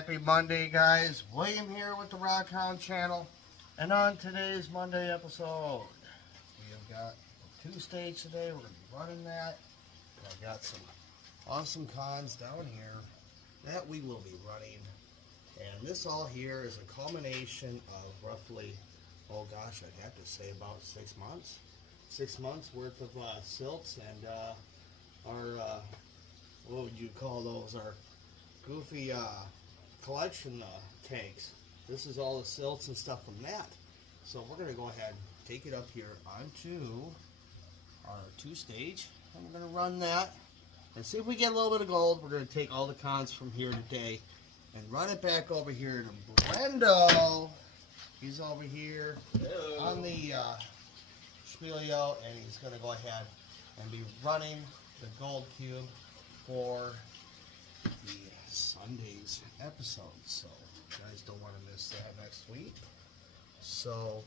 Happy Monday, guys. William here with the Rockhound channel. And on today's Monday episode, we have got a 2-stage today. We're going to be running that. And I've got some awesome cons down here that we will be running. And this all here is a culmination of roughly, oh gosh, I'd have to say about 6 months. 6 months worth of silts and our, what would you call those? Our goofy collection tanks. This is all the silts and stuff from that. So we're going to go ahead and take it up here onto our 2-stage. And we're going to run that and see if we get a little bit of gold. We're going to take all the cons from here today and run it back over here to Brendo. He's over here on the Speleo, and he's going to go ahead and be running the gold cube for the Sunday's episode. So you guys don't want to miss that next week. So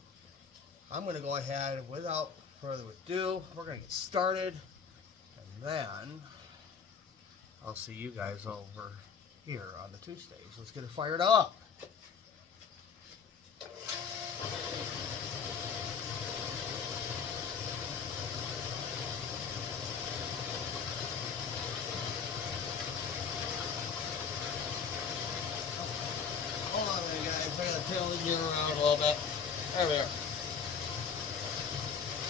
I'm going to go ahead, without further ado, we're going to get started, and then I'll see you guys over here on the 2-stage. Let's get it fired up. Hold on there, guys. I gotta tail the gear around a little bit. There we are.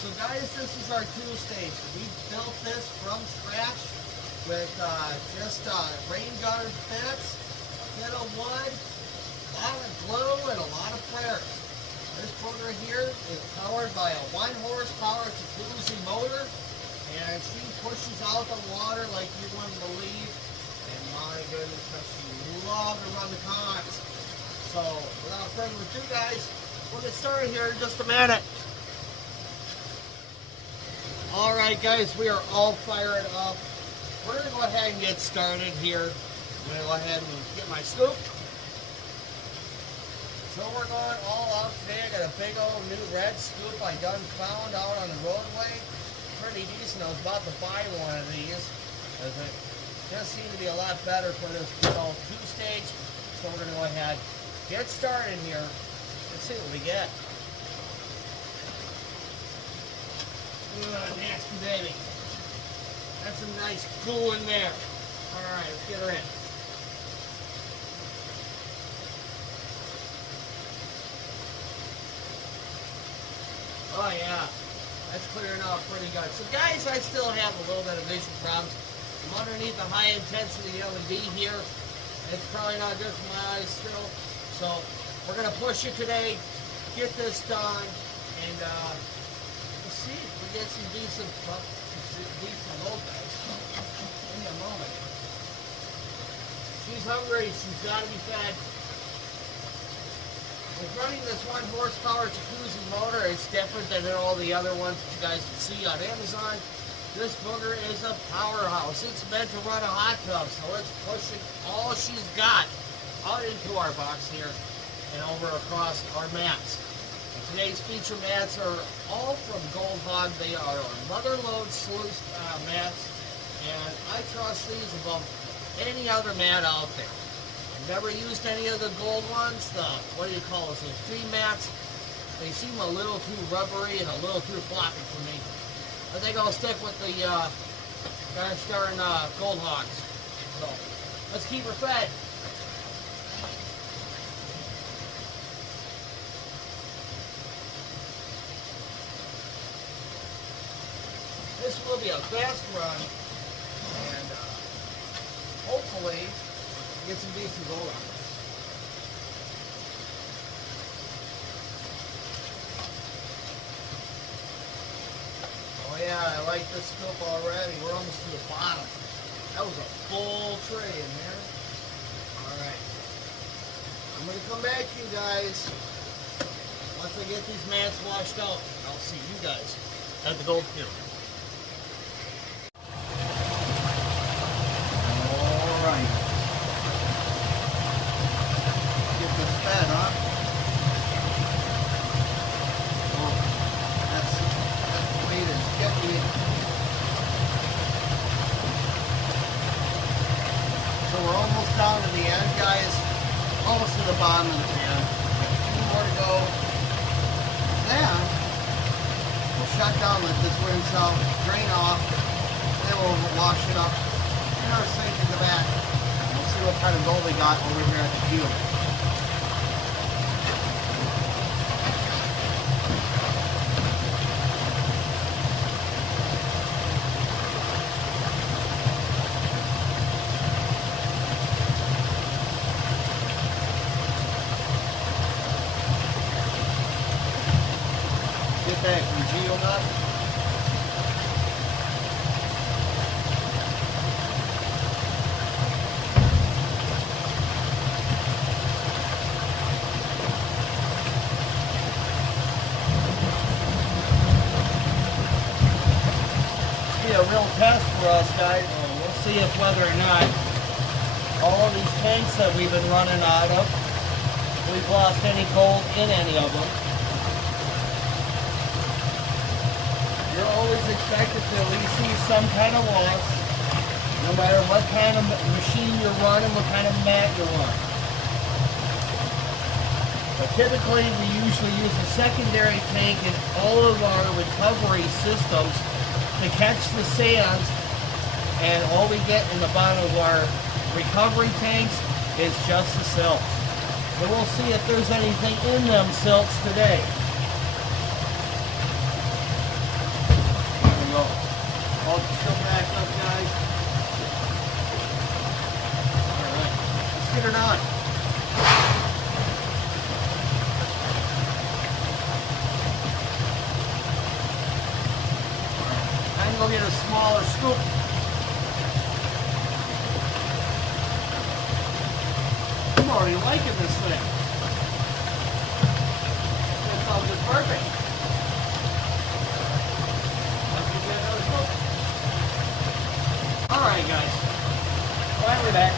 So, guys, this is our 2-stage. We built this from scratch with just rain guard bits, a bit of wood, a lot of glue, and a lot of prayers. This booger here is powered by a 1-horsepower jacuzzi motor, and she pushes out the water like you wouldn't believe. And my goodness, does she love to run the cons. So, without further ado, guys, we'll get started here in just a minute. Alright, guys, we are all fired up. We're going to go ahead and get started here. I'm going to go ahead and get my scoop. So we're going all out today. I got a big old new red scoop I done found out on the roadway. Pretty decent. I was about to buy one of these, as it just seemed to be a lot better for this big old 2-stage. So we're going to go ahead, get started here. Let's see what we get. Ooh, nasty baby. That's some nice glue in there. Alright, let's get her in. Oh yeah, that's clearing out pretty good. So guys, I still have a little bit of vision problems. I'm underneath the high intensity LED here. It's probably not good for my eyes still. So we're going to push it today, get this done, and let's see if we get some decent load guys. Give me a moment. She's hungry, she's got to be fed. With running this 1-horsepower jacuzzi motor, it's different than all the other ones that you guys can see on Amazon. This booger is a powerhouse. It's meant to run a hot tub, so it's pushing all she's got out into our box here and over across our mats. And today's feature mats are all from Gold Hog. They are our mother load sluice mats, and I trust these above any other mat out there. I've never used any of the gold ones, the, what do you call those dream mats. They seem a little too rubbery and a little too floppy for me. I think I'll stick with the gosh darn Gold Hogs. So let's keep her fed. This will be a fast run, and hopefully get some decent gold on this. Oh yeah, I like this scoop already. We're almost to the bottom. That was a full tray in there. Alright. I'm going to come back to you guys once I get these mats washed out. I'll see you guys at the gold field. Alright. Get this fed, huh? So we're almost down to the end, guys. almost to the bottom of the pan. Two more to go. Then we'll shut down, let this rinse out, drain off, and then we'll wash it up in our sink in the back. We'll see what kind of dough we got over here at the cube. Get that congealed up. Be a real test for us, guys. We'll see if whether or not all of these tanks that we've been running out of, we've lost any gold in any of them. You're always expected to at least see some kind of loss, no matter what kind of machine you're running, what kind of mat you're running. But typically, we usually use a secondary tank in all of our recovery systems to catch the sands, and all we get in the bottom of our recovery tanks is just the silts. So we'll see if there's anything in them silts today. There we go. All chill back up, guys. Alright, let's get her on. I'm going to get a smaller scoop. I'm already liking this thing. That sounds just perfect. Let's get another scoop. Alright, guys. Finally back.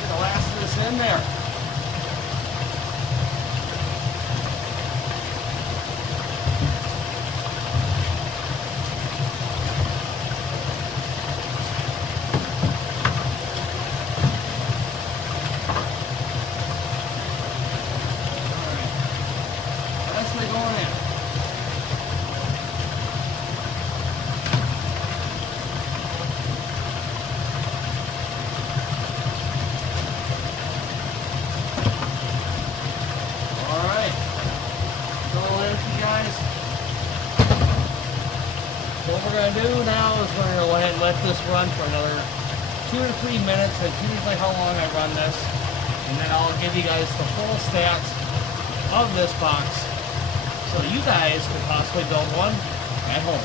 Get the last of this in there. What we're going to do now is we're going to go ahead and let this run for another 2 to 3 minutes. That's usually how long I run this. And then I'll give you guys the full stats of this box so you guys could possibly build one at home.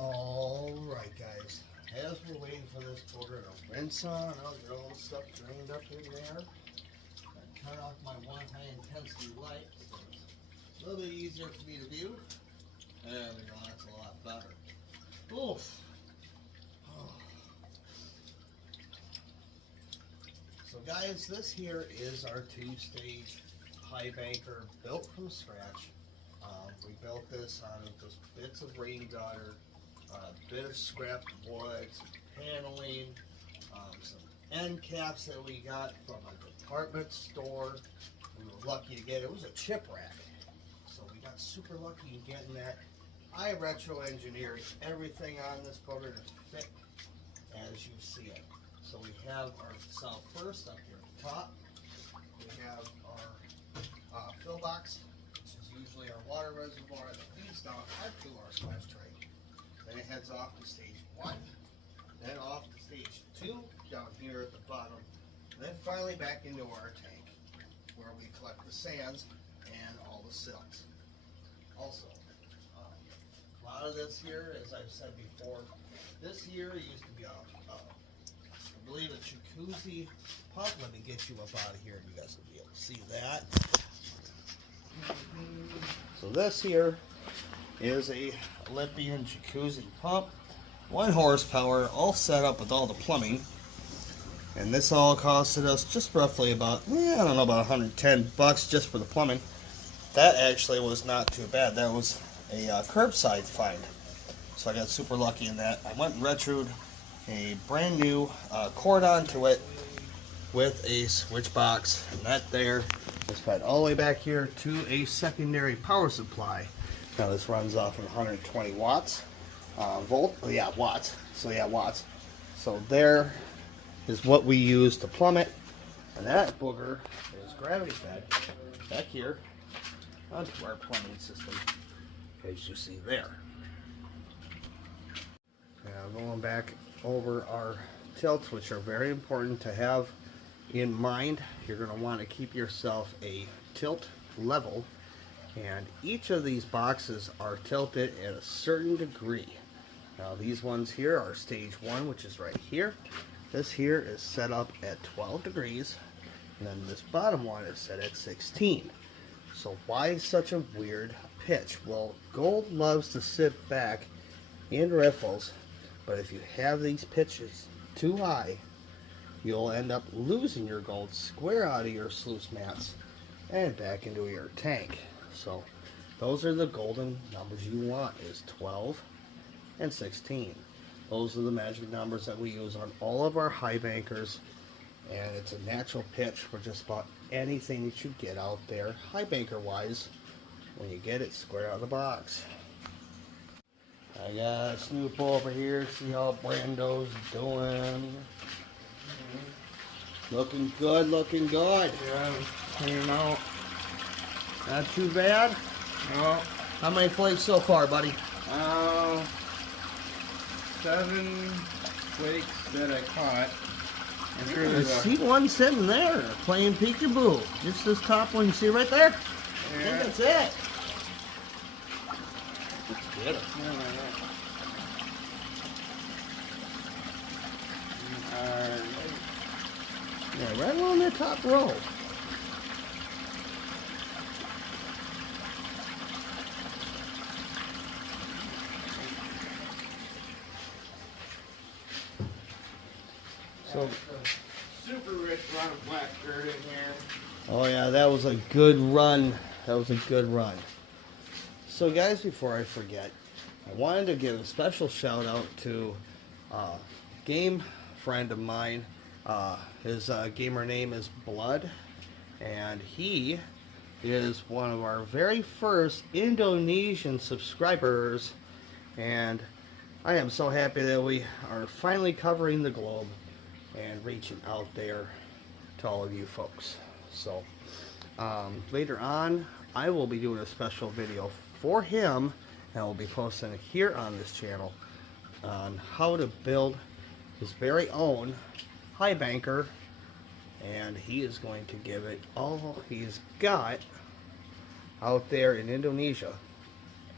Alright guys, as we're waiting for this powder to rinse on, I'll get all the stuff drained up in there. I cut off my one high intensity light. A little bit easier for me to do. There we go, that's a lot better. Oof. Oh. So guys, this here is our 2-stage high banker built from scratch. We built this out of just bits of rain gutter, a bit of scrap wood, some paneling, some end caps that we got from a department store. We were lucky to get it. It was a chip rack. Got super lucky in getting that. I retro engineered everything on this powder to fit as you see it. So we have our south first up here at the top. We have our fill box, which is usually our water reservoir that feeds down our 2-hour splash tray. Then it heads off to stage 1, then off to stage 2 down here at the bottom, and then finally back into our tank where we collect the sands and all the silts. Also, a lot of this here, as I've said before, this here used to be I believe a jacuzzi pump. Let me get you up out of here and you guys will be able to see that. So this here is a Olympian jacuzzi pump, 1 horsepower, all set up with all the plumbing. And this all costed us just roughly about, I don't know, about $110 just for the plumbing. That actually was not too bad. That was a curbside find. So I got super lucky in that. I went and retroed a brand new cord onto it with a switch box, and that there is fed all the way back here to a secondary power supply. Now this runs off of 120 watts, watts. So there is what we use to plumb it, and that booger is gravity fed back here onto our plumbing system, as you see there. Now going back over our tilts, which are very important to have in mind. You're going to want to keep yourself a tilt level, and each of these boxes are tilted at a certain degree. Now these ones here are stage 1, which is right here. This here is set up at 12 degrees, and then this bottom one is set at 16. So why such a weird pitch? Well, gold loves to sit back in riffles, but if you have these pitches too high, you'll end up losing your gold square out of your sluice mats and back into your tank. So those are the golden numbers you want, is 12 and 16. Those are the magic numbers that we use on all of our high bankers, and it's a natural pitch for just about anything that you get out there high banker wise when you get it square out of the box. I got Snoop over here, see how Brando's doing. Looking good, looking good. Yeah, clean out. Not too bad. No. How many flakes so far, buddy? 7 flakes that I caught. I'm sure I there's see one sitting there playing peekaboo. Just this top one you see right there? Yeah. I think that's it. Let's get it. Yeah, right along that top row. So, super rich run of black dirt in here. oh yeah, that was a good run. That was a good run. So guys, before I forget, I wanted to give a special shout out to a game friend of mine. His gamer name is Blood, and he is one of our very first Indonesian subscribers, and I am so happy that we are finally covering the globe and reaching out there to all of you folks. So later on I will be doing a special video for him, and I will be posting it here on this channel on how to build his very own high banker, and he is going to give it all he's got out there in Indonesia,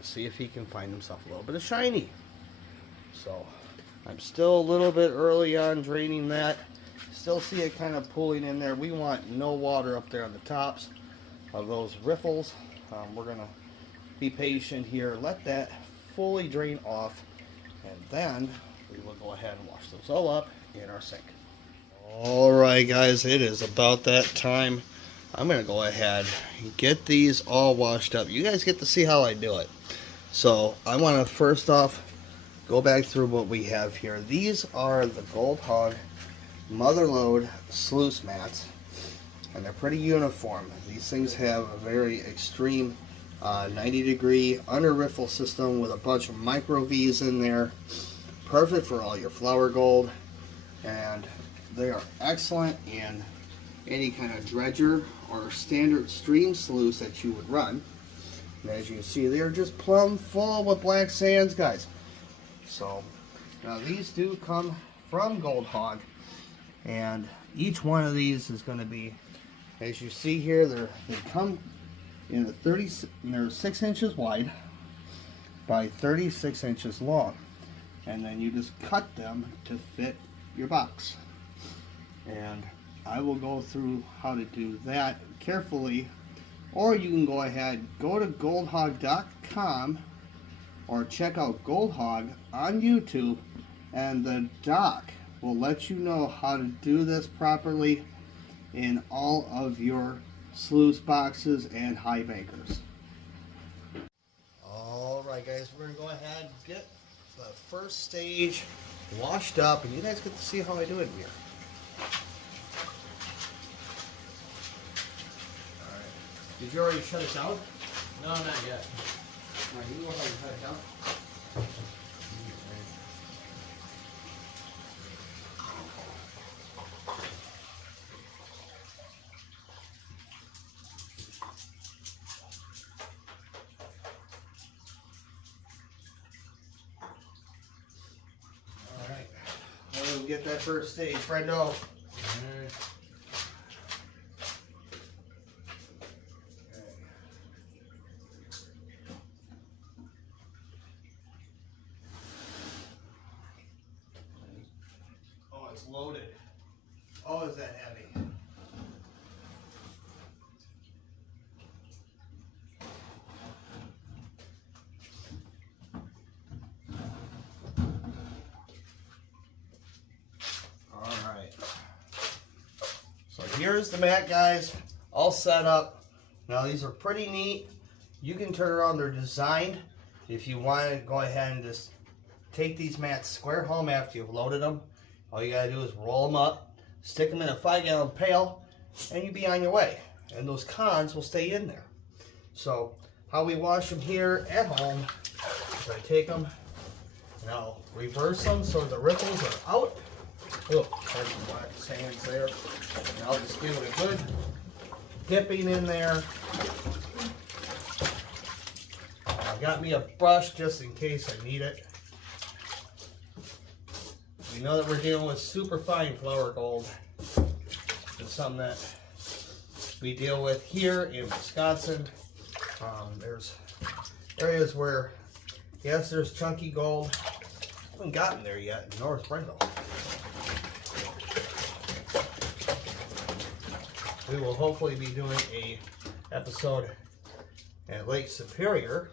see if he can find himself a little bit of shiny. So I'm still a little bit early on draining that. Still see it kind of pooling in there. We want no water up there on the tops of those riffles. We're going to be patient here, let that fully drain off, and then we will go ahead and wash those all up in our sink. Alright guys, it is about that time. I'm going to go ahead and get these all washed up. You guys get to see how I do it. So I want to first off go back through what we have here. These are the Gold Hog Motherlode sluice mats, and they're pretty uniform. These things have a very extreme 90-degree under riffle system with a bunch of micro V's in there. Perfect for all your flower gold, and they are excellent in any kind of dredger or standard stream sluice that you would run. And as you can see, they're just plumb full with black sands, guys. So now these do come from Gold Hog, and each one of these is going to be, as you see here, they come in they're 6 inches wide by 36 inches long, and then you just cut them to fit your box. And I will go through how to do that carefully, or you can go ahead, go to goldhog.com or check out Gold Hog on YouTube, and the doc will let you know how to do this properly in all of your sluice boxes and high bankers. Alright guys, we're going to go ahead and get the first stage washed up, and you guys get to see how I do it here. Alright. Did you already shut it down? No, not yet. Alright, you go ahead and shut it down. Alright. We'll get that first stage, Brendo. It's loaded. Oh, is that heavy? All right. So here's the mat, guys, all set up. Now these are pretty neat. You can turn around. They're designed. If you want to go ahead and just take these mats square home after you've loaded them. All you gotta do is roll them up, stick them in a 5-gallon pail, and you'll be on your way. And those cons will stay in there. So how we wash them here at home is I take them and I'll reverse them so the ripples are out. Oh, there's some black sands there. And I'll just give it a good dipping in there. I got me a brush just in case I need it. We know that we're dealing with super fine flour gold. It's something that we deal with here in Wisconsin. There's areas where, yes, there's chunky gold. I haven't gotten there yet in North Brindle. We will hopefully be doing a episode at Lake Superior,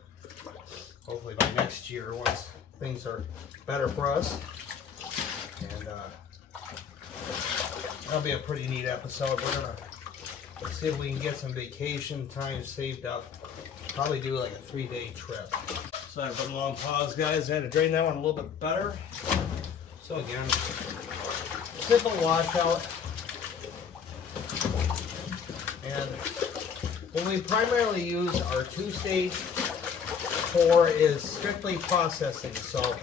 hopefully by next year once things are better for us. And that'll be a pretty neat episode. We're gonna see if we can get some vacation time saved up. Probably do like a 3-day trip. So I put a long pause, guys. I had to drain that one a little bit better. So again, simple washout. And what we primarily use our 2-stage for is strictly processing. So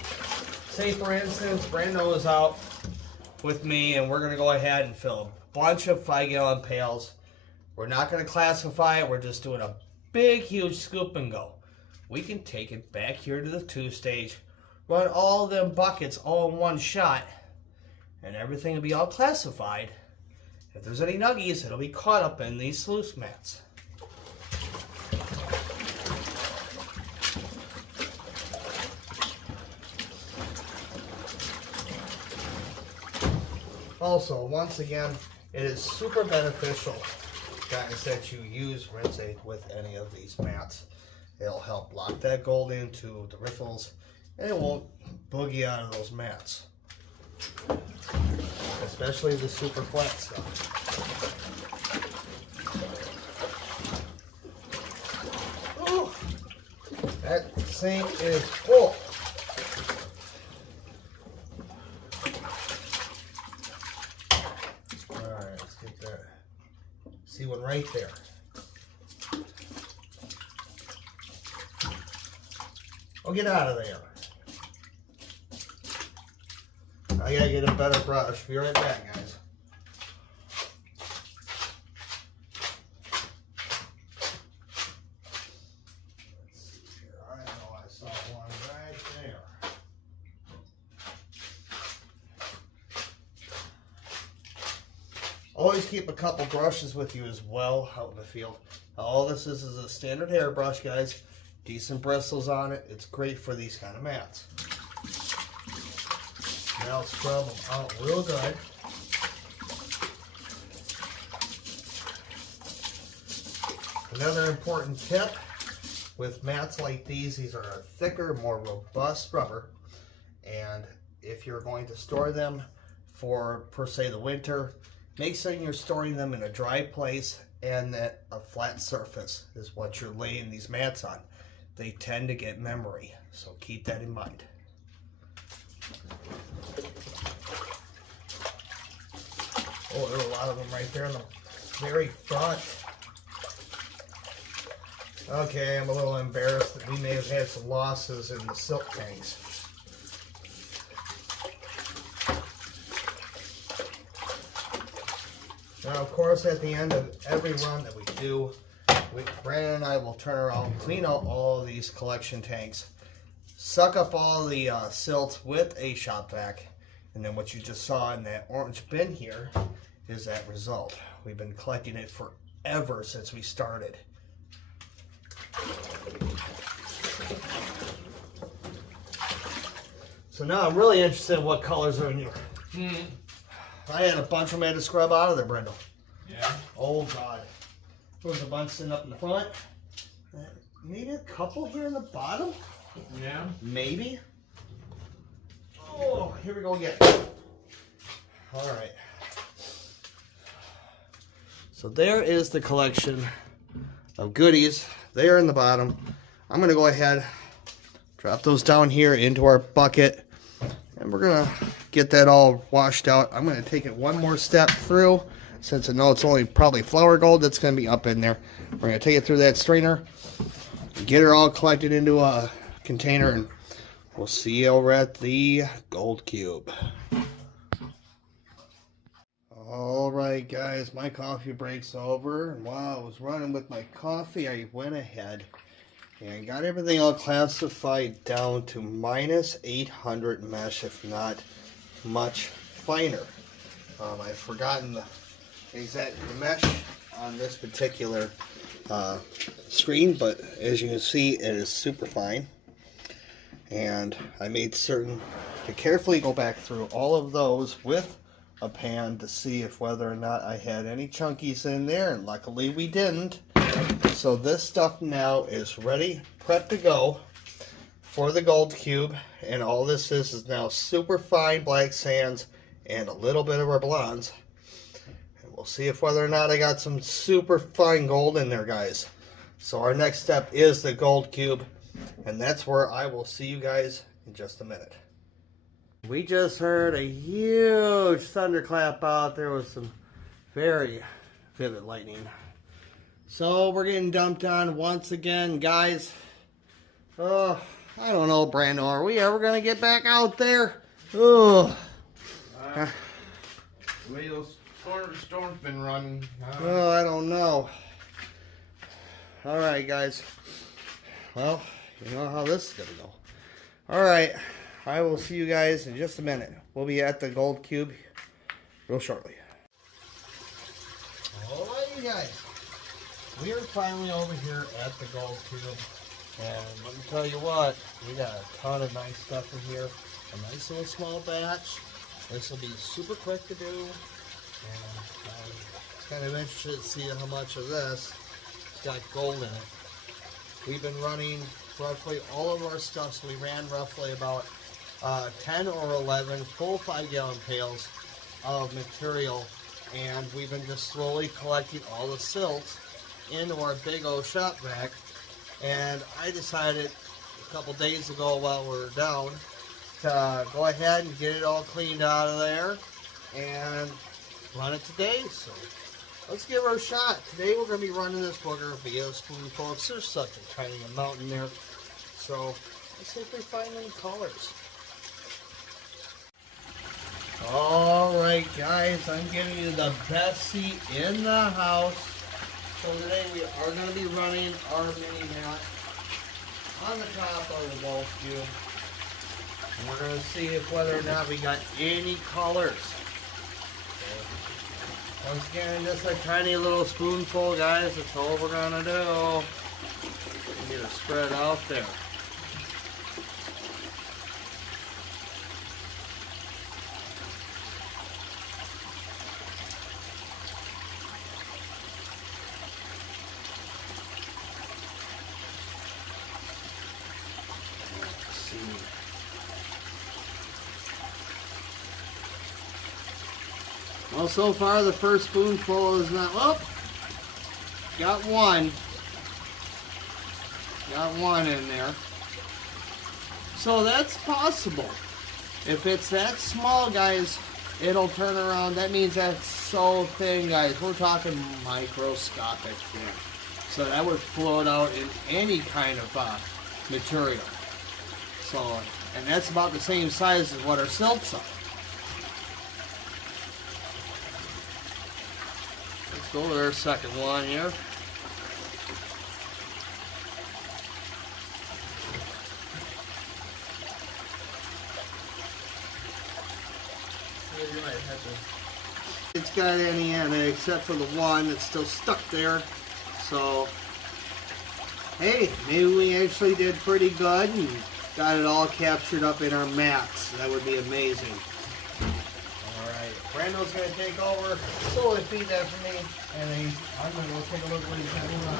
say for instance, Brando is out with me and we're going to go ahead and fill a bunch of 5-gallon pails. We're not going to classify it. We're just doing a big, huge scoop and go. We can take it back here to the 2-stage, run all of them buckets all in one shot, and everything will be all classified. If there's any nuggies, it'll be caught up in these sluice mats. Also, once again, it is super beneficial, guys, that you use Rinsate with any of these mats. It'll help lock that gold into the riffles, and it won't boogie out of those mats. Especially the super flat stuff. Ooh, that sink is full. See one right there. Oh, get out of there. I gotta get a better brush. Be right back, guys. Let's see here. I know I saw one right there. Always keep a couple brushes with you as well out in the field. All this is a standard hairbrush, guys. Decent bristles on it. It's great for these kind of mats. Now scrub them out real good. Another important tip with mats like these are a thicker, more robust rubber. And if you're going to store them for, per se, the winter, make sure you're storing them in a dry place and that a flat surface is what you're laying these mats on. They tend to get memory, so keep that in mind. Oh, there are a lot of them right there in the very front. Okay, I'm a little embarrassed that we may have had some losses in the silk tanks. Now, of course, at the end of every run that we do, Brandon and I will turn around, clean out all of these collection tanks, suck up all the silts with a shop vac, and then what you just saw in that orange bin here is that result. We've been collecting it forever since we started. So now I'm really interested in what colors are in here. I had a bunch of them I had to scrub out of there, Brendel. Yeah. Oh God. There was a bunch sitting up in the front. Maybe a couple here in the bottom. Yeah. Maybe. Oh, here we go again. All right. So there is the collection of goodies. They are in the bottom. I'm going to go ahead, drop those down here into our bucket, and we're going to get that all washed out. I'm going to take it one more step through, since I know it's only probably flour gold that's going to be up in there. We're going to take it through that strainer, get it all collected into a container, and we'll see you over at the gold cube. Alright guys, my coffee break's over, and while I was running with my coffee, I went ahead and got everything all classified down to minus 800 mesh, if not much finer. I've forgotten the exact mesh on this particular screen, but as you can see, it is super fine. And I made certain to carefully go back through all of those with a pan to see if whether or not I had any chunkies in there, and luckily we didn't. So this stuff now is ready, prepped to go for the gold cube, and all this is now super fine black sands and a little bit of our blondes. And we'll see if whether or not I got some super fine gold in there, guys. So our next step is the gold cube, and that's where I will see you guys in just a minute. We just heard a huge thunderclap out there with some very vivid lightning. So we're getting dumped on once again, guys. Oh, I don't know, Brando. Are we ever going to get back out there? Oh. The way those storm's been running. Oh, I don't know. Alright, guys. Well, you know how this is going to go. Alright. I will see you guys in just a minute. We'll be at the gold cube real shortly. Alright, you guys. We are finally over here at the gold cube. And let me tell you what, we got a ton of nice stuff in here. A nice little small batch. This will be super quick to do. And I'm kind of interested to see how much of this has got gold in it. We've been running roughly all of our stuff, so we ran roughly about 10 or 11 full 5-gallon pails of material, and we've been just slowly collecting all the silts into our big old shop vac. And I decided a couple days ago while we were down to go ahead and get it all cleaned out of there and run it today. So let's give her a shot. Today we're going to be running this booger via a spoonful. There's such a tiny amount in there, so let's see if we find any colors. Alright guys, I'm giving you the best seat in the house. So today we are going to be running our mini mat on the top of the gold cube. And we're going to see if whether or not we got any colors. So, once again, just a tiny little spoonful, guys. That's all we're going to do. We need to spread out there. Well, so far the first spoonful is not, oh, got one in there. So that's possible. If it's that small, guys, it'll turn around. That means that's so thin, guys. We're talking microscopic thin. So that would float out in any kind of material. So, and that's about the same size as what our silts are. Let's go to our second one here. It's got any in it except for the one that's still stuck there. So, hey, maybe we actually did pretty good and got it all captured up in our mats. That would be amazing. Alright, Brando's going to take over, slowly feed that for me, and then I'm going to go take a look what he's got going on.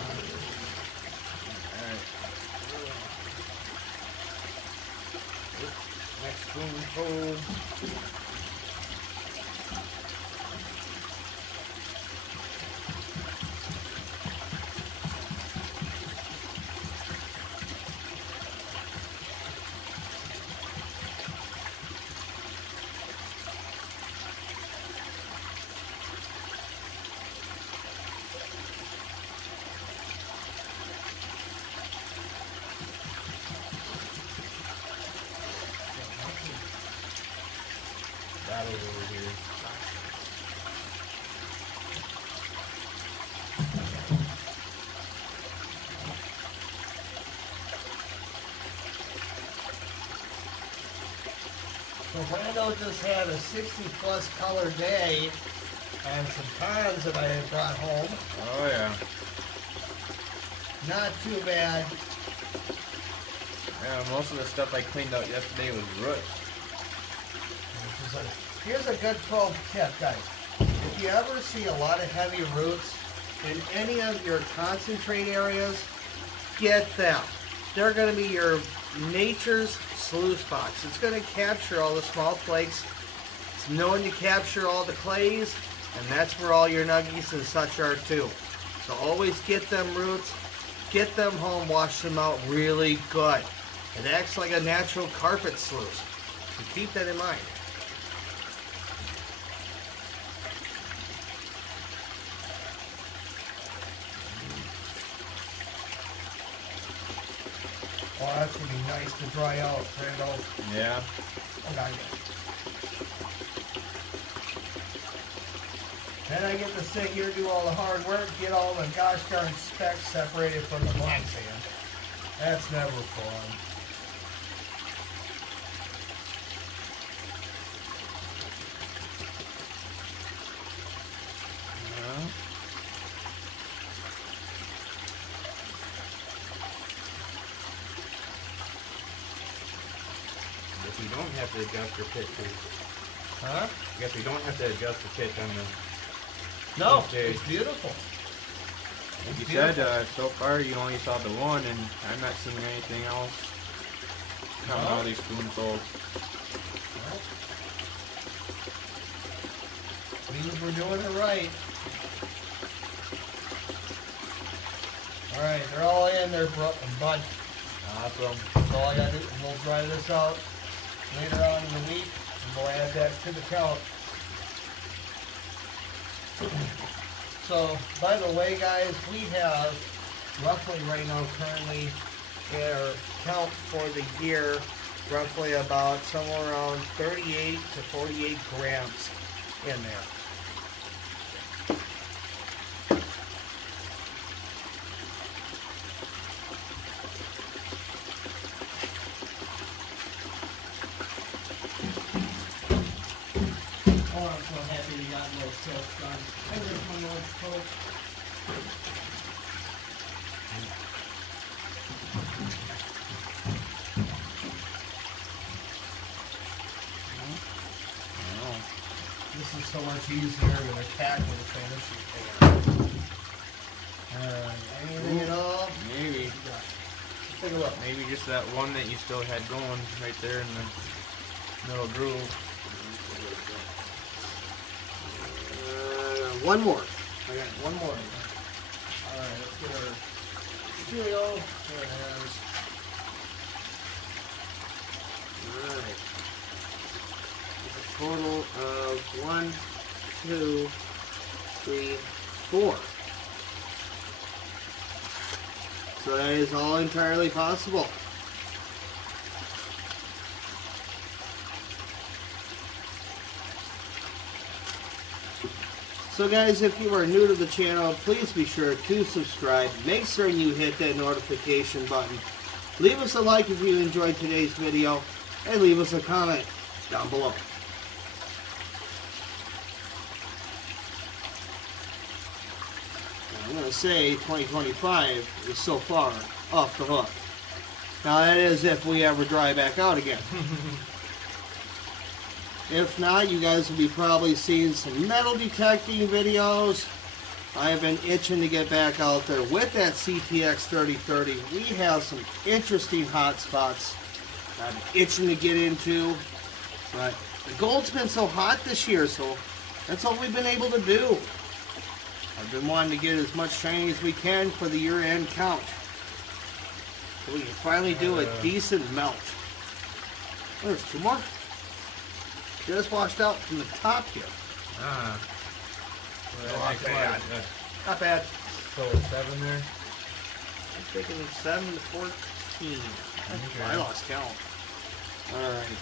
Alright. Next spoonful. That over here. So Brando just had a 60+ color day and some ponds that I had brought home. Oh yeah. Not too bad. Yeah, most of the stuff I cleaned out yesterday was roots. Here's a good pro tip, guys. If you ever see a lot of heavy roots in any of your concentrate areas, get them. They're going to be your nature's sluice box. It's going to capture all the small flakes. It's known to capture all the clays, and that's where all your nuggies and such are too. So always get them roots, get them home, wash them out really good. It acts like a natural carpet sluice. So keep that in mind. Oh, that's going to be nice to dry out, Brando. Yeah. Okay. Then I get to sit here, do all the hard work, get all the gosh darn specks separated from the black sand. That's never fun. Guess we don't have to adjust your pitch. Huh? Guess we don't have to adjust the pitch on the. No, Okay. it's beautiful. Like you said, so far you only saw the one, and I'm not seeing anything else. Counting all these spoonfuls. Well, means we're doing it right. Alright, they're all in there, bud. Awesome. So all I gotta do is we'll dry this out later on in the week, and we'll add that to the count. So, by the way, guys, we have roughly right now currently our count for the year, roughly about somewhere around 38 to 48 grams in there. Oh, I'm so happy we got those silts done. I just want to coat. This is so much easier to attack with a fantasy pan. Anything at all? Maybe. Take a look. Maybe just that one that you still had going right there in the middle groove. One more. I got one more. Alright, let's get our cereal. There it is. Alright. A total of 2, 3, 4. So that is all entirely possible. So guys, if you are new to the channel, please be sure to subscribe. Make sure you hit that notification button. Leave us a like if you enjoyed today's video, and leave us a comment down below. I'm going to say 2025 is so far off the hook. Now that is if we ever dry back out again. If not, you guys will be probably seeing some metal detecting videos. I have been itching to get back out there with that CTX 3030. We have some interesting hot spots I'm itching to get into. But the gold's been so hot this year, so that's all we've been able to do. I've been wanting to get as much shiny as we can for the year-end count. So we can finally do a decent melt. There's 2 more. Just washed out from the top here. Well, Not bad. Not bad. So 7 there? I'm thinking it's 7 to 14. Okay. I lost count. Alright.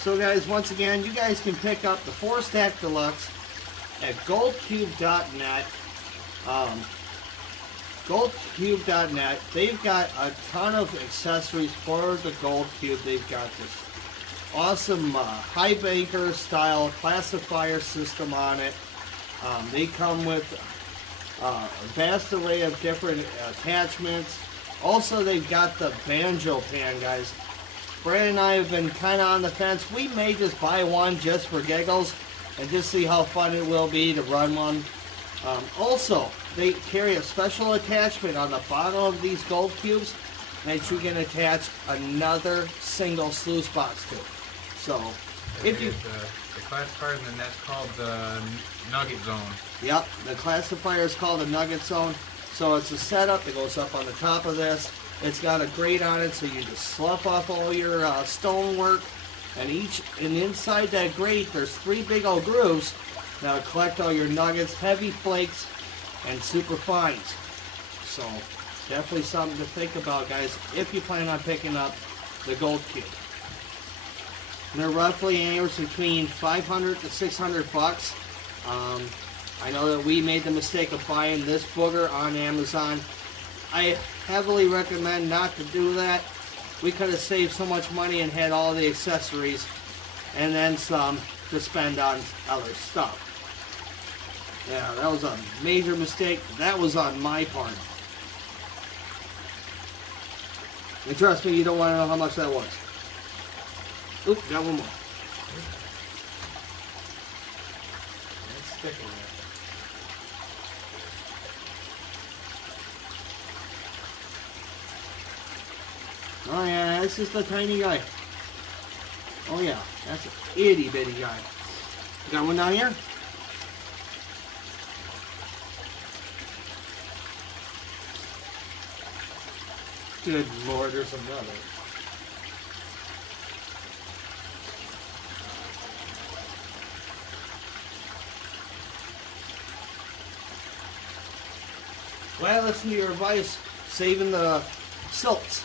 So guys, once again, you guys can pick up the 4-stack deluxe at goldcube.net. Goldcube.net. They've got a ton of accessories for the Gold Cube. They've got this awesome high banker style classifier system on it. They come with a vast array of different attachments. Also, they've got the banjo pan, guys. Brad and I have been kind of on the fence. We may just buy one just for giggles and just see how fun it will be to run one. Also, they carry a special attachment on the bottom of these Gold Cubes that you can attach another single sluice box to. So, if you... The classifier, and then that's called the Nugget Zone. Yep, the classifier is called a Nugget Zone. So it's a setup that goes up on the top of this. It's got a grate on it, so you just slough off all your stonework. And inside that grate, there's 3 big old grooves that'll collect all your nuggets, heavy flakes, and super fines. So definitely something to think about, guys, if you plan on picking up the Gold Cube. And they're roughly anywhere between 500 to 600 bucks. I know that we made the mistake of buying this booger on Amazon. I heavily recommend not to do that. We could have saved so much money and had all the accessories and then some to spend on other stuff. Yeah, that was a major mistake. That was on my part. And trust me, you don't want to know how much that was. Oop, got one more. It's sticking there. Oh yeah, that's just a tiny guy. Oh yeah, that's an itty bitty guy. Got one down here? Good Lord, there's another. Well, listen to your advice, saving the silts.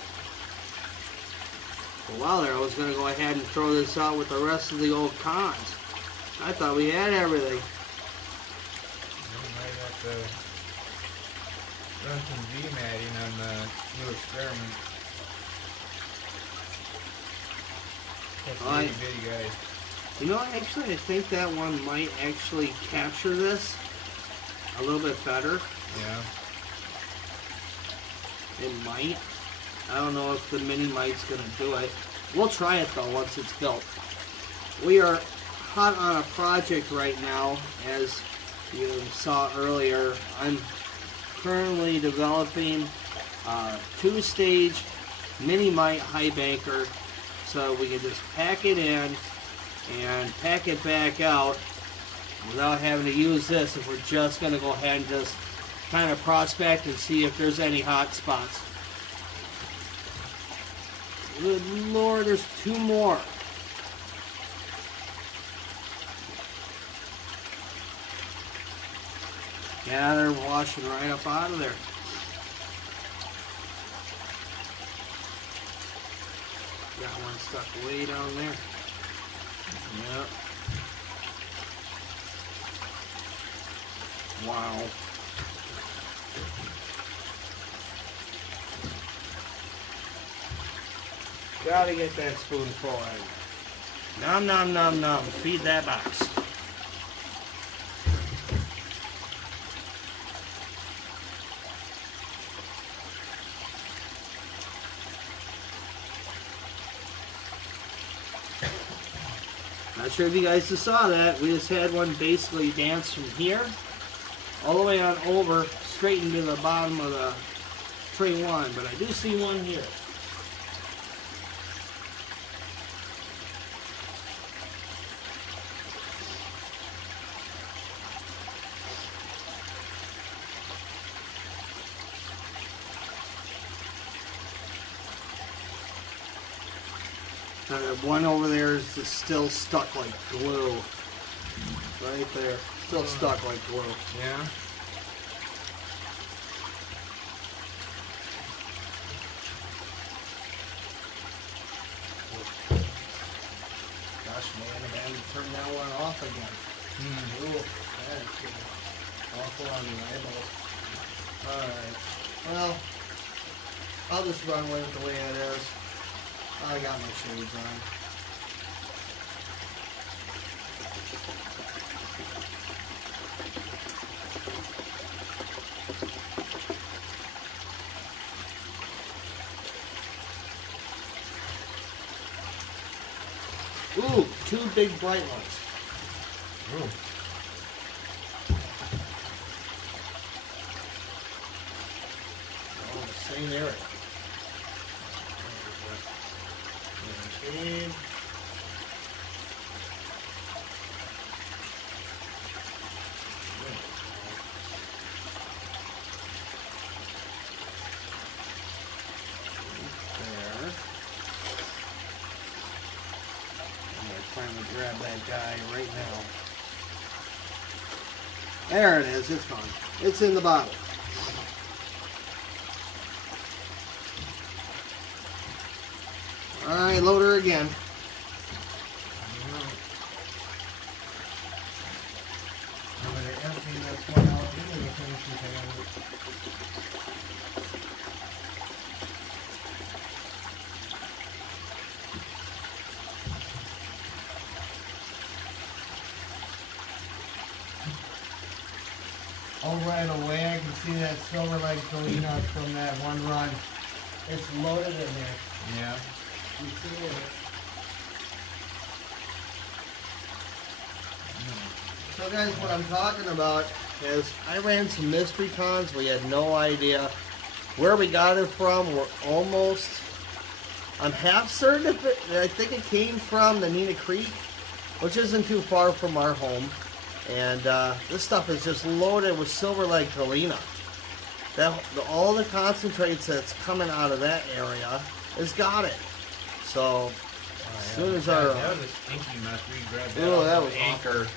For a while there, I was going to go ahead and throw this out with the rest of the old cons. I thought we had everything. You might have to run some V-matting on the new experiment. That's Alright. itty bitty guy. You know, actually, I think that one might actually capture this a little bit better. Yeah. It might. I don't know if the mini mite's going to do it. We'll try it though once it's built. We are hot on a project right now, as you saw earlier. I'm currently developing a 2-stage mini mite high banker, so we can just pack it in and pack it back out without having to use this if we're just going to go ahead and just kind of prospect and see if there's any hot spots. Good Lord, there's 2 more. Yeah, they're washing right up out of there. Got one stuck way down there. Yep. Wow. Gotta get that spoonful in. Nom nom nom nom. Feed that box. Not sure if you guys just saw that. We just had one basically dance from here all the way on over straight into the bottom of the tray 1, but I do see one here. One over there is just still stuck like glue. Right there. Still stuck like glue. Yeah. Gosh, man, I had to turn that one off again. Ooh, that is getting awful on the eyeballs. Alright. Well, I'll just run with it the way it is. I got my shades on. Ooh, 2 big bright ones. Ooh. Oh, the same area. And finally grab that guy right now. There it is, it's gone. It's in the bottle. Alright, load her again. I'm going to empty this one out into the finishing pan. Oh, right away I can see that silver like Galena from that one run. It's loaded in there. Yeah. You see it. So guys, what I'm talking about is I ran some mystery cons. We had no idea where we got it from. We're almost, I'm half certain if it, I think it came from the Nina Creek, which isn't too far from our home. And this stuff is just loaded with silver like Galena. All the concentrates that's coming out of that area has got it. So as soon as our that was a stinky mess. We grabbed that oh, off that the was anchor.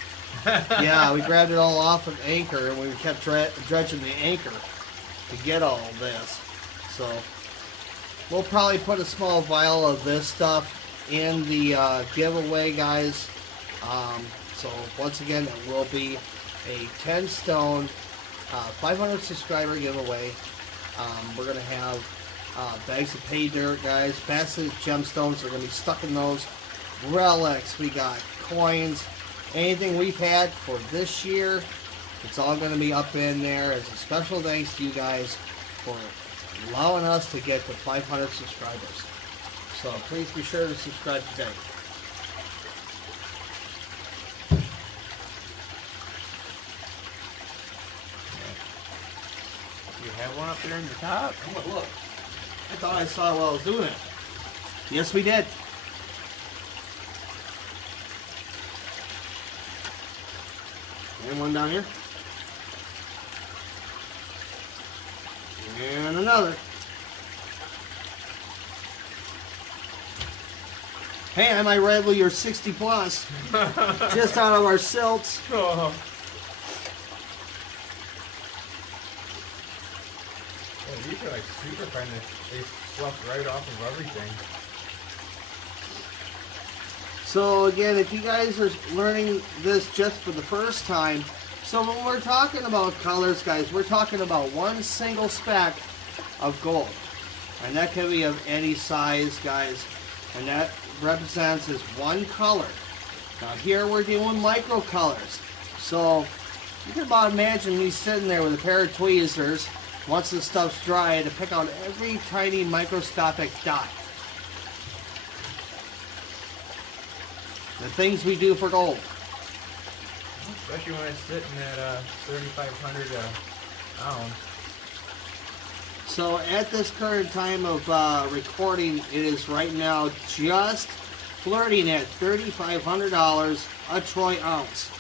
yeah, we grabbed it all off of anchor, and we kept dredging the anchor to get all of this. So we'll probably put a small vial of this stuff in the giveaway, guys. So once again, it will be a 10 stone 500 subscriber giveaway. We're going to have bags of pay dirt, guys. Facet gemstones are going to be stuck in those. Relics, we got coins. Anything we've had for this year, it's all going to be up in there as a special thanks to you guys for allowing us to get to 500 subscribers. So please be sure to subscribe today. You have one up there in the top? Oh, look. I thought I saw while I was doing it. Yes, we did. And one down here. And another. Hey, I might rival your 60 plus. Just out of our silts. Oh. Oh, these are like super kind of, they slough right off of everything. So again, if you guys are learning this just for the first time, so when we're talking about colors, guys, we're talking about one single speck of gold. And that can be of any size, guys. And that represents as one color. Now here we're doing micro colors. So you can about imagine me sitting there with a pair of tweezers once this stuff's dry to pick out every tiny microscopic dot. The things we do for gold. Especially when it's sitting at 3,500 a ounce. So at this current time of recording, it is right now just flirting at $3,500 a troy ounce.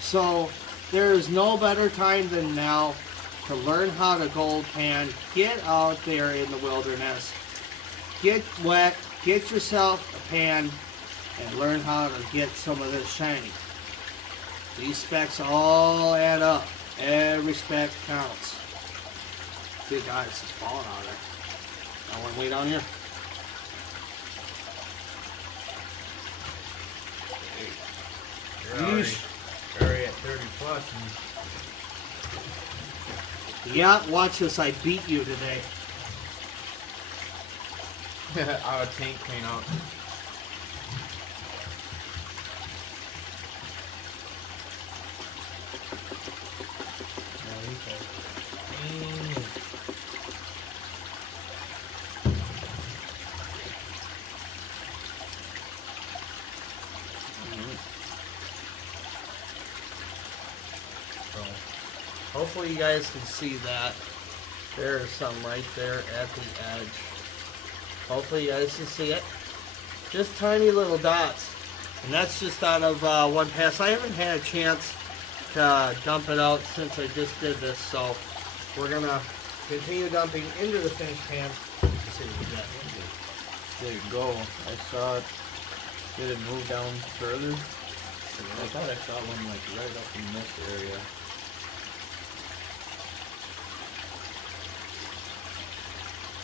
So there is no better time than now to learn how to gold pan. Get out there in the wilderness, get wet, get yourself a pan, and learn how to get some of this shiny. These specs all add up. Every speck counts. See, guys, it's falling out there. I want to wait down here. You're already at 30 plus. Yeah, watch this. I beat you today. Out of tank clean out. Hopefully you guys can see that. There is some right there at the edge. Hopefully you guys can see it. Just tiny little dots. And that's just out of one pass. I haven't had a chance to dump it out since I just did this. So we're going to continue dumping into the finished pan. Let's see what we got. There you go. I saw it. Did it move down further? I thought I saw one like right up in this area.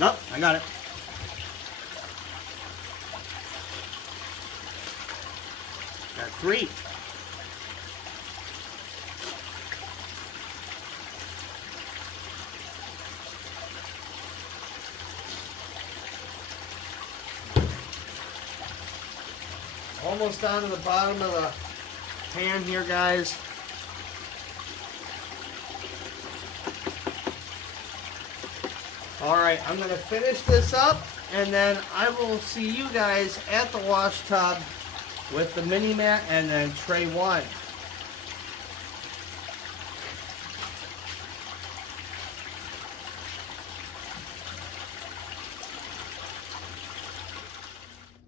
Nope, I got it. Got 3. Almost down to the bottom of the pan here, guys. Alright, I'm going to finish this up, and then I will see you guys at the wash tub with the mini mat and then tray 1.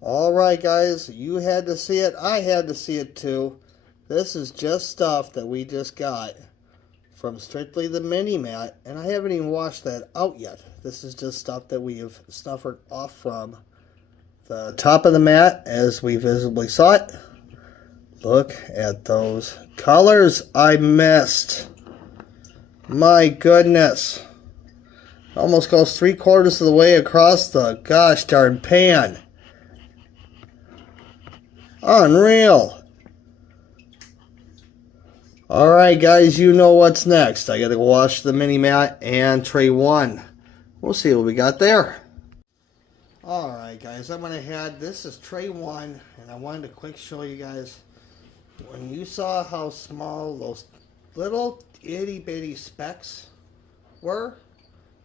Alright guys, you had to see it, I had to see it too. This is just stuff that we just got from strictly the mini mat, and I haven't even washed that out yet. This is just stuff that we have snuffered off from the top of the mat as we visibly saw it. Look at those colors I missed. My goodness. Almost goes 3/4 of the way across the gosh darn pan. Unreal. Alright guys, you know what's next. I gotta go wash the mini mat and tray 1. We'll see what we got there. Alright guys, I went ahead. This is tray 1, and I wanted to quick show you guys. When you saw how small those little itty bitty specks were,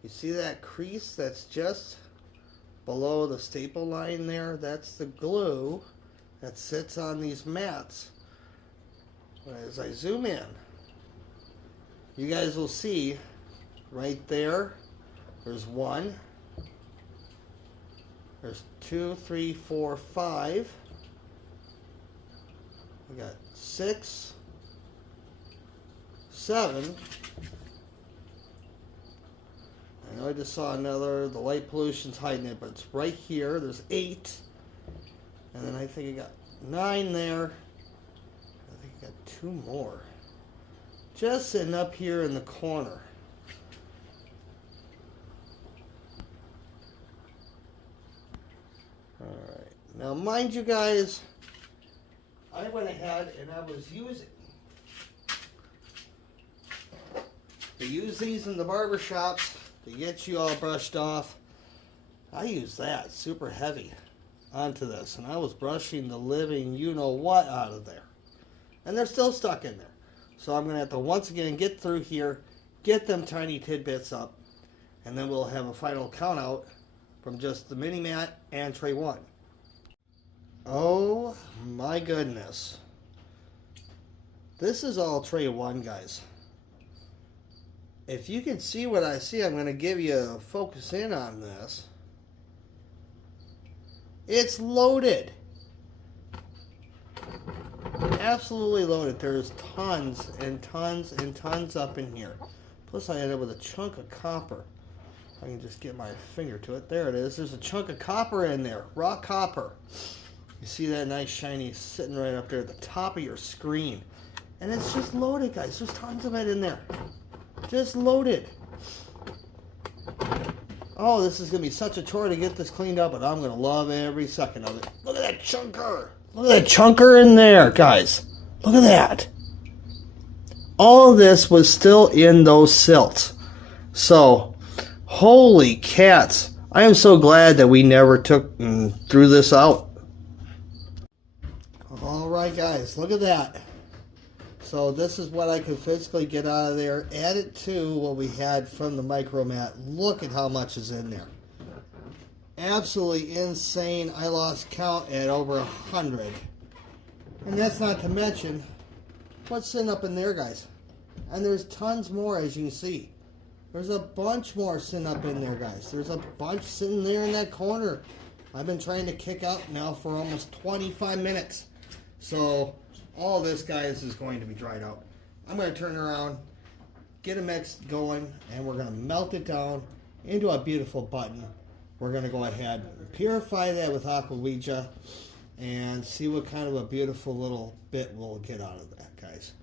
you see that crease that's just below the staple line there? That's the glue that sits on these mats. As I zoom in, you guys will see right there, there's 1, there's 2, 3, 4, 5, we got 6, 7, I know I just saw another, the light pollution's hiding it, but it's right here, there's 8, And then I think I got 9 there. I think I got 2 more. Just sitting up here in the corner. Alright. Now mind you guys, I went ahead and I was using these in the barber shops to get you all brushed off. I use that super heavy onto this, and I was brushing the living you know what out of there, and they're still stuck in there. So I'm gonna have to once again get through here, get them tiny tidbits up, and then we'll have a final count out from just the mini mat and tray 1. Oh my goodness, this is all tray 1, guys. If you can see what I see, I'm going to give you a focus in on this. It's loaded. Absolutely loaded. There's tons and tons and tons up in here. Plus I ended up with a chunk of copper. I can just get my finger to it. There it is. There's a chunk of copper in there. Raw copper. You see that nice shiny sitting right up there at the top of your screen. And it's just loaded, guys. There's tons of it in there. Just loaded. Oh, this is going to be such a chore to get this cleaned up, but I'm going to love every second of it. Look at that chunker. Look at that chunker in there, guys. Look at that. All of this was still in those silts. So, holy cats. I am so glad that we never took and threw this out. All right, guys. Look at that. So this is what I could physically get out of there. Add it to what we had from the micro mat. Look at how much is in there. Absolutely insane. I lost count at over 100. And that's not to mention what's sitting up in there, guys. And there's tons more, as you can see. There's a bunch more sitting up in there, guys. There's a bunch sitting there in that corner. I've been trying to kick out now for almost 25 minutes. So all this, guys, is going to be dried out. I'm going to turn around, get a mix going, and we're going to melt it down into a beautiful button. We're going to go ahead and purify that with aqua ouija and see what kind of a beautiful little bit we'll get out of that, guys.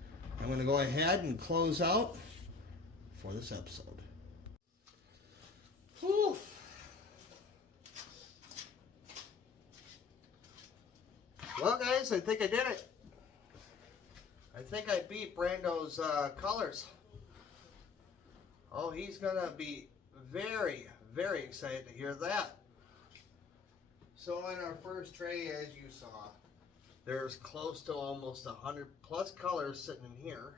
I'm going to go ahead and close out for this episode. Whew. Well, guys, I think I did it. I think I beat Brando's colors. Oh, he's going to be very, very excited to hear that. So in our first tray, as you saw, there's close to almost 100 plus colors sitting in here.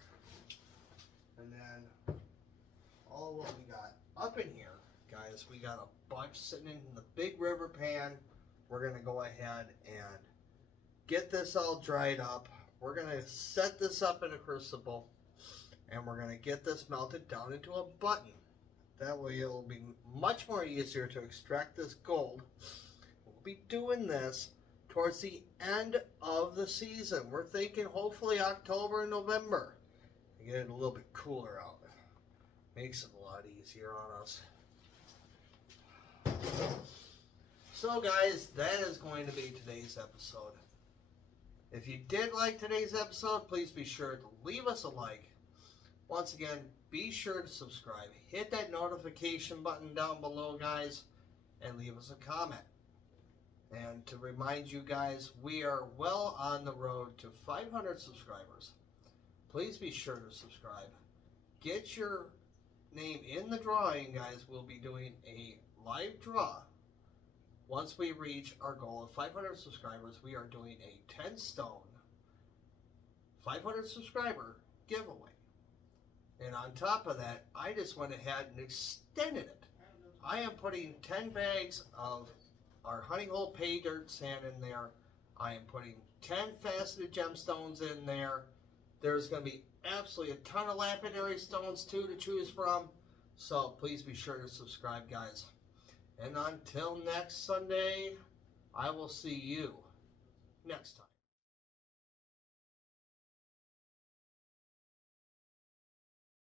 And then all what we got up in here, guys, we got a bunch sitting in the big river pan. We're going to go ahead and get this all dried up. We're going to set this up in a crucible, and we're going to get this melted down into a button. That way it'll be much more easier to extract this gold. We'll be doing this towards the end of the season. We're thinking hopefully October and November. Get it a little bit cooler out. Makes it a lot easier on us. So guys, that is going to be today's episode. If you did like today's episode, please be sure to leave us a like. Once again, be sure to subscribe. Hit that notification button down below, guys, and leave us a comment. And to remind you guys, we are well on the road to 500 subscribers. Please be sure to subscribe. Get your name in the drawing, guys. We'll be doing a live draw. Once we reach our goal of 500 subscribers, we are doing a 10 stone 500 subscriber giveaway. And on top of that, I just went ahead and extended it. I am putting 10 bags of our honey hole pay dirt sand in there. I am putting 10 faceted gemstones in there. There's going to be absolutely a ton of lapidary stones too to choose from. So please be sure to subscribe, guys. And until next Sunday, I will see you next time.